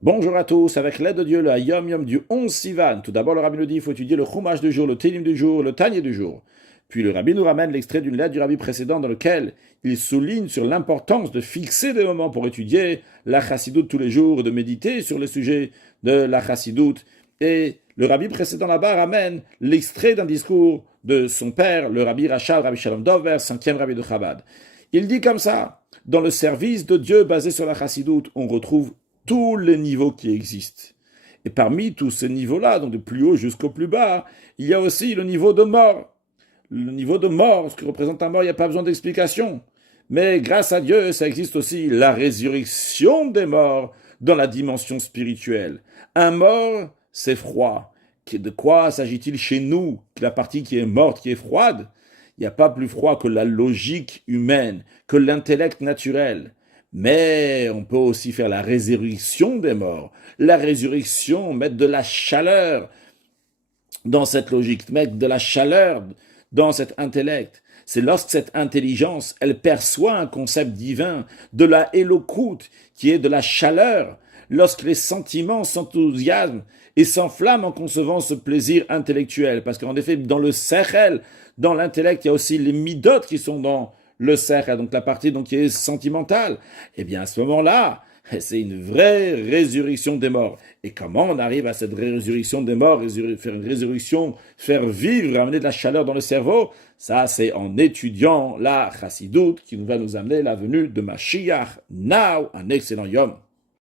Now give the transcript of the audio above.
Bonjour à tous, avec l'aide de Dieu, le Yom Yom du 11 Sivan. Tout d'abord, le Rabbi nous dit qu'il faut étudier le Chumash du jour, le Télim du jour, le Tanya du jour. Puis le Rabbi nous ramène l'extrait d'une lettre du Rabbi précédent dans lequel il souligne sur l'importance de fixer des moments pour étudier la Chassidoute tous les jours, de méditer sur le sujet de la Chassidoute. Et le Rabbi précédent là-bas ramène l'extrait d'un discours de son père, le Rabbi Rachel, Rabbi Shalom Dover, 5e Rabbi de Chabad. Il dit comme ça: dans le service de Dieu basé sur la Chassidoute, on retrouve tous les niveaux qui existent. Et parmi tous ces niveaux-là, donc du plus haut jusqu'au plus bas, il y a aussi le niveau de mort. Le niveau de mort, ce que représente un mort, il n'y a pas besoin d'explication. Mais grâce à Dieu, ça existe aussi la résurrection des morts dans la dimension spirituelle. Un mort, c'est froid. De quoi s'agit-il chez nous? La partie qui est morte, qui est froide? Il n'y a pas plus froid que la logique humaine, que l'intellect naturel. Mais on peut aussi faire la résurrection des morts. La résurrection, mettre de la chaleur dans cette logique, mettre de la chaleur dans cet intellect. C'est lorsque cette intelligence, elle perçoit un concept divin, de la éloquoute, qui est de la chaleur, lorsque les sentiments s'enthousiasment et s'enflamment en concevant ce plaisir intellectuel. Parce qu'en effet, dans le sechel, dans l'intellect, il y a aussi les midot qui sont dans le sechel, donc la partie donc, qui est sentimentale. Eh bien, à ce moment-là, c'est une vraie résurrection des morts. Et comment on arrive à cette résurrection des morts, faire une résurrection, faire vivre, amener de la chaleur dans le cerveau? Ça, c'est en étudiant la chassidoute qui va nous amener la venue de Mashiach. Now, un excellent yom.